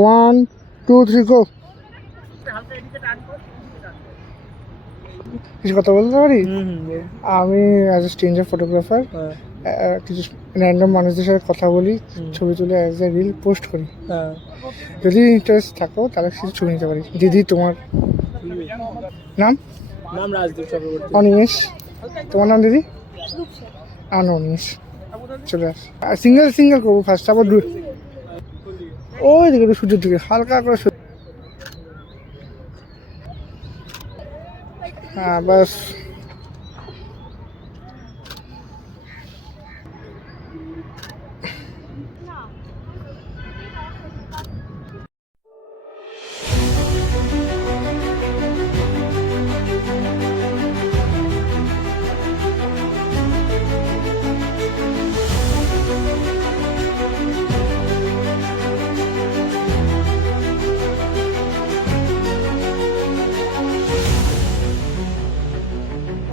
1 2 3 গো। কিছু কথা বলতে পারি? আমি অ্যাজ এ স্ট্রেঞ্জার ফটোগ্রাফার কিছু র্যান্ডম মানুষদের সাথে কথা বলি, ছবি তুলে অ্যাজ এ রিল পোস্ট করি। যদি ইন্টারেস্ট থাকো তাহলে কিছু ছবি নিতে পারি। দিদি, তোমার নাম? রাজদীপ চক্রবর্তী। অনিমেষ। তোমার নাম দিদি? অনিমেষ। চলে আস। আর সিঙ্গেল করবো ফার্স্ট, আবার ওই দিকে একটু সূর্যের দিকে হালকা করে হ্যাঁ বাস।